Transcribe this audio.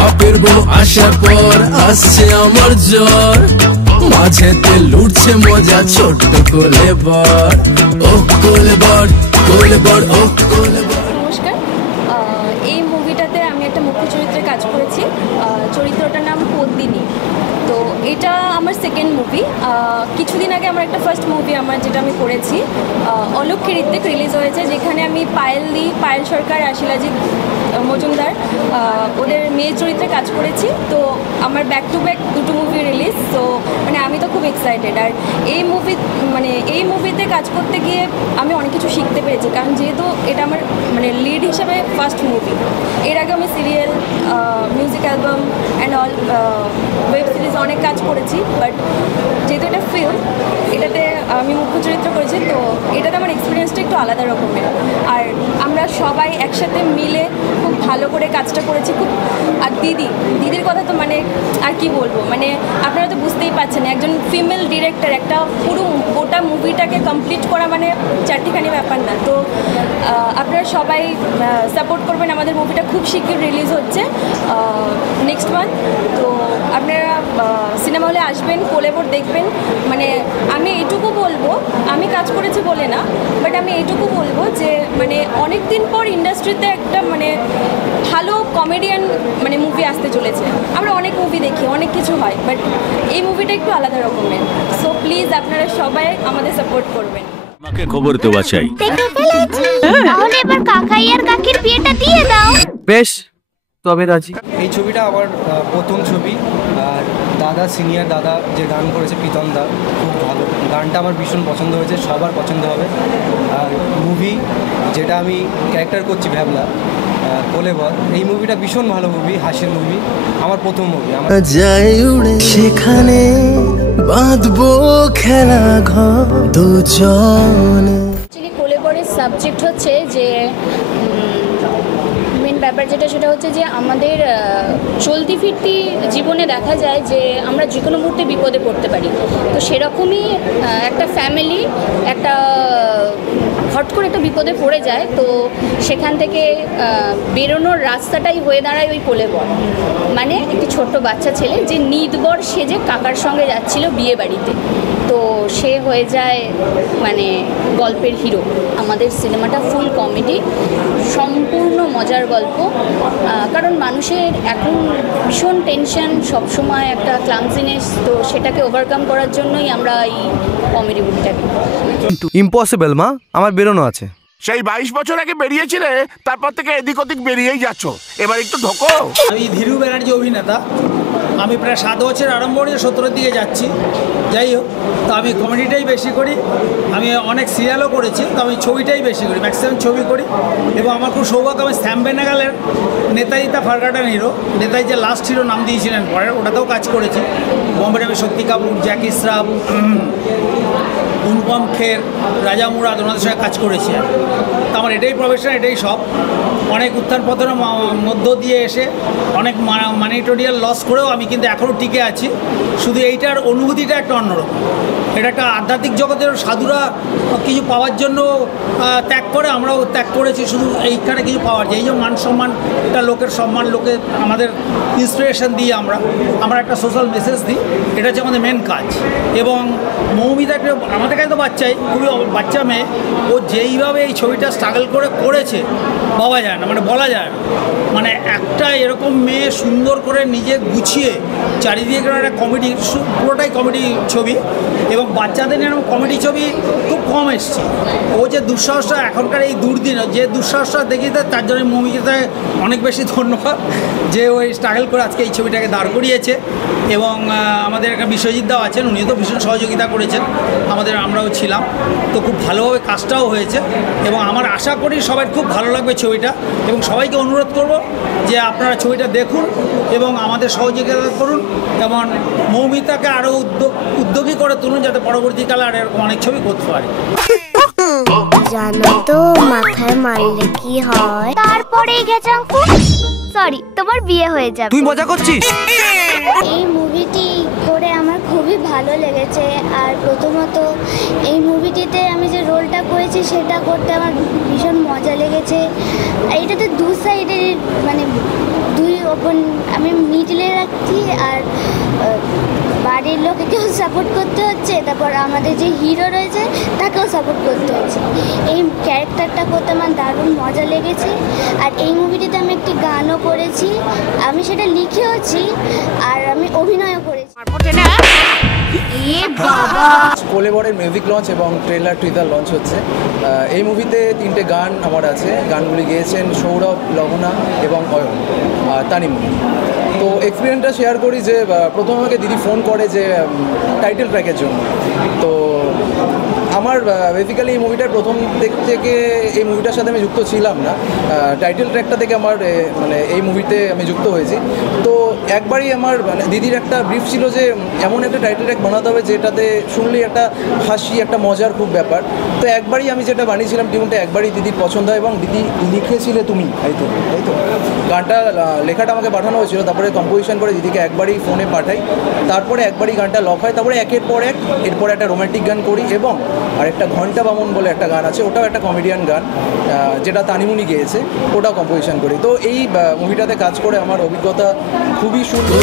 বাপের বউ আসার পর আসছে আমার জ্বর, মাঝেতে লুটছে মজা ছোট্ট কোলেবর, ও কোলেবর কোলেবর ও কোলেবর। নমস্কার, এই মুভিটাতে আমি একটা মুখ্য চরিত্রে কাজ করেছি। চরিত্রটার নাম পদ্মিনী। তো এটা আমার সেকেন্ড মুভি। কিছুদিন আগে আমার একটা ফার্স্ট মুভি যেটা আমি করেছি অলক্ষী ঋত্বিক রিলিজ হয়েছে, যেখানে আমি পায়েল সরকার, আশিলাজিৎ মজুমদার ওদের মেয়ে চরিত্রে কাজ করেছি। তো আমার ব্যাক টু ব্যাক দুটো মুভি রিলিজ। তো মানে আমি তো খুব এক্সাইটেড। আর এই মুভিতে কাজ করতে গিয়ে আমি অনেক কিছু শিখতে পেরেছি, কারণ যেহেতু এটা আমার লিড হিসেবে ফার্স্ট মুভি। এর আগে আমি serial, music album and all web series অনেক কাজ করেছি, বাট যেহেতু এটা ফিল্ম, এটাতে আমি মুখ্য চরিত্র করেছি। তো এটাতে আমার এক্সপিরিয়েন্সটা একটু আলাদা রকমের। আর আমরা সবাই একসাথে মিলে খুব ভালো করে কাজটা করেছি। আর দিদির কথা তো আর কি বলবো, আপনারা তো বুঝতেই পারছেন, একজন ফিমেল ডিরেক্টর একটা পুরো গোটা মুভিটাকে কমপ্লিট করা চারটিখানি ব্যাপার না। তো আপনারা সবাই সাপোর্ট করবেন। আমাদের মুভিটা খুব শীঘ্র রিলিজ হচ্ছে নেক্সট মান্থ। তো আপনারা সিনেমা হলে আসবেন, কোলেবর দেখবেন। আমি এইটুকু বলবো, আমি কাজ করেছি বলে না, বাট আমি এইটুকু বলবো যে অনেক দিন পর ইন্ডাস্ট্রিতে একটা ভালো কমেডিয়ান মুভি আসতে চলেছে। আমরা অনেক মুভি দেখি, অনেক কিছু হয়, বাট এই মুভিটা একটু আলাদা রকমের। সো প্লিজ আপনারা সবাই আমাদের সাপোর্ট করবেন। আমাকে খবর দেওয়া চাই। দেখে ফেলেছি, তাহলে এবার কাকাই আর কাকির বিয়েটা দিয়ে দাও। বেশ, তবে রাজি। এই ছবিটা আমার প্রথম ছবি। আর দাদা, সিনিয়র দাদা যে গান করেছে প্রীতম দা, খুব ভালো গানটা, আমার ভীষণ পছন্দ হয়েছে, সবার পছন্দ হবে। আর মুভি যেটা আমি ক্যারেক্টার করছি ভ্যাবলা, কোলেবর, এই মুভিটা ভীষণ ভালো মুভি, হাসির মুভি, আমার প্রথম মুভি। আমার যাই উড়ে সেখানে বাঁধবো খেলা ঘর দুজনে। অ্যাকচুয়ালি কোলেবরের সাবজেক্ট হচ্ছে যে মেন ব্যাপার সেটা হচ্ছে যে আমাদের চলতি ফিরতি জীবনে দেখা যায় যে আমরা যে কোনো মুহূর্তে বিপদে পড়তে পারি। তো সেরকমই একটা ফ্যামিলি হট করে একটা বিপদে পড়ে যায়। তো সেখান থেকে বেরোনোর রাস্তাটাই হয়ে দাঁড়ায় ওই কোলেবর, একটি ছোট্ট বাচ্চা ছেলে যে নিদবর সেজে কাকার সঙ্গে যাচ্ছিল বিয়ে বাড়িতে। তো সে হয়ে যায় গল্পের হিরো। আমাদের সিনেমাটা ফুল কমেডি, সম্পূর্ণ মজার গল্প। কারণ মানুষের এখন ভীষণ টেনশন, সবসময় একটা ক্লামজিনেস, তো সেটাকে ওভারকাম করার জন্যই আমরা এই কমেডি মুভিটাকে। ইম্পসিবল মা, আমার বেরোনো আছে। সেই 22 বছর আগে বেরিয়েছিলে, তারপর থেকে এদিক ওদিক বেরিয়েই যাচ্ছ, এবার একটু ঢোকো। আমি ধীরু ব্যানার্জি অভিনেতা। আমি প্রায় 7 বছর আরম্ভ করে 17-এর দিকে যাচ্ছি। যাই হোক, তো আমি কমেডিটাই বেশি করি। আমি অনেক সিরিয়ালও করেছি, তো আমি ছবিটাই বেশি করি, ম্যাক্সিমাম ছবি করি। এবং আমার খুব সৌভাগ্য, আমি স্যাম বেনেগালের Netaji the forgotten hero, Netaji যে লাস্ট হিরো নাম দিয়েছিলেন পরের, ওটাতেও কাজ করেছি। বোম্বের আমি শক্তি কাপুর, জ্যাকি শ্রফ, অনুপম খের, রাজা মুরাদ, ওনাদের সঙ্গে কাজ করেছি। তো আমার এটাই প্রফেশন, এটাই সব। অনেক উত্থান পতনের মধ্য দিয়ে এসে অনেক মানিটোরিয়াল লস করেও আমি কিন্তু এখনও টিকে আছি। শুধু এইটার অনুভূতিটা একটা অন্যরকম। এটা একটা আধ্যাত্মিক জগতের সাধুরা কিছু পাওয়ার জন্য ত্যাগ করে, আমরাও ত্যাগ করেছি শুধু এইখানে কিছু পাওয়ার। এই যে মান সম্মান, এটা লোকের সম্মান, লোকে আমাদের ইন্সপিরেশন দিয়ে আমরা একটা সোশ্যাল মেসেজ দিই, এটা হচ্ছে আমাদের মেন কাজ। এবং মৌমিতা আমাদের কাছে তো বাচ্চাই, খুবই বাচ্চা মেয়ে, ও যেইভাবে এই ছবিটা স্ট্রাগল করেছে ভাবা যায় না, বলা যায় না। একটা এরকম মেয়ে সুন্দর করে নিজে গুছিয়ে চারিদিকে একটা কমেডি, পুরোটাই কমেডি ছবি, এবং বাচ্চাদের এরকম কমেডি ছবি খুব কম এসছে। ও যে দুঃসাহসটা এখনকার এই দুর্দিন, যে দুঃসাহসটা দেখিয়েছে, তার জন্য মৌমিতায় অনেক বেশি ধন্যবাদ যে ওই স্ট্রাগল করে আজকে এই ছবিটাকে দাঁড় করিয়েছে। এবং আমাদের একটা বিশ্বজিৎ দাও আছেন, উনিও তো ভীষণ সহযোগিতা করেছেন, আমরাও ছিলাম। তো খুব ভালোভাবে কাজটাও হয়েছে, এবং আমার আশা করি সবাই খুব ভালো লাগবে ছবিটা। এবং সবাইকে অনুরোধ করব যে আপনারা ছবিটা দেখুন এবং আমাদের সহযোগিতা করুন, এবং মৌমিতাকে আরও উদ্যোগী করে তুলুন, যাতে পরবর্তীকালে আর এরকম অনেক ছবি করতে পারে। জানো তো মাথায় মারলে কি হয়? তারপরেই গেছে সরি, তোমার বিয়ে হয়ে যাবে। তুই মজা করছিস? এই মুভিটি করে আমার খুবই ভালো লেগেছে। আর প্রথমত এই মুভিটিতে আমি যে রোলটা করেছি সেটা করতে আমার ভীষণ মজা লেগেছে। এইটাতে দু সাইডের দুই তখন আমি মিডলে রাখছি আর বাড়ির লোকেকেও সাপোর্ট করতে হচ্ছে, তারপর আমাদের যে হিরো রয়েছে তাকেও সাপোর্ট করতে হচ্ছে। এই ক্যারেক্টারটা করতে আমার দারুণ মজা লেগেছে। আর এই মুভিটিতে আমি একটি গানও করেছি, আমি সেটা লিখেওছি আর আমি অভিনয়ও করেছি। কোলেবরের মিউজিক লঞ্চ এবং ট্রেলার টিজার লঞ্চ হচ্ছে। এই মুভিতে 3টে গান আমার আছে, গানগুলি গেয়েছেন সৌরভ, লঘুনা এবং অয়ন তানিমুনি। তো এক্সপিরিয়েন্সটা শেয়ার করি যে প্রথম আমাকে দিদি ফোন করে যে টাইটেল ট্র্যাকের জন্য। তো আমার বেসিক্যালি এই মুভিটার প্রথম দিক থেকে এই মুভিটার সাথে আমি যুক্ত ছিলাম না, টাইটেল ট্র্যাকটা থেকে আমার মানে এই মুভিতে আমি যুক্ত হয়েছি। তো একবারই আমার মানে দিদির একটা ব্রিফ ছিল যে এমন একটা টাইটেল ট্র্যাক বানাতে হবে যেটাতে শুনলেই একটা হাসি, একটা মজার খুব ব্যাপার। তো একবারই আমি যেটা বানিয়েছিলাম টিউনটা একবারই দিদির পছন্দ হয় এবং দিদি লিখেছিলে তুমি, তাই তো গানটা লেখাটা আমাকে পাঠানো হয়েছিল, তারপরে কম্পোজিশন করে দিদিকে একবারই ফোনে পাঠাই, তারপরে একবারই গানটা লক হয়, তারপরে একের পর এক এরপরে একটা রোম্যান্টিক গান করি এবং আর একটা ঘন্টা বামন বলে একটা গান আছে, ওটাও একটা কমেডিয়ান গান যেটা তানিমুনি গেয়েছে, ওটাও কম্পোজিশন করি। তো এই মুভিটাতে কাজ করে আমার অভিজ্ঞতা খুবই সুন্দর।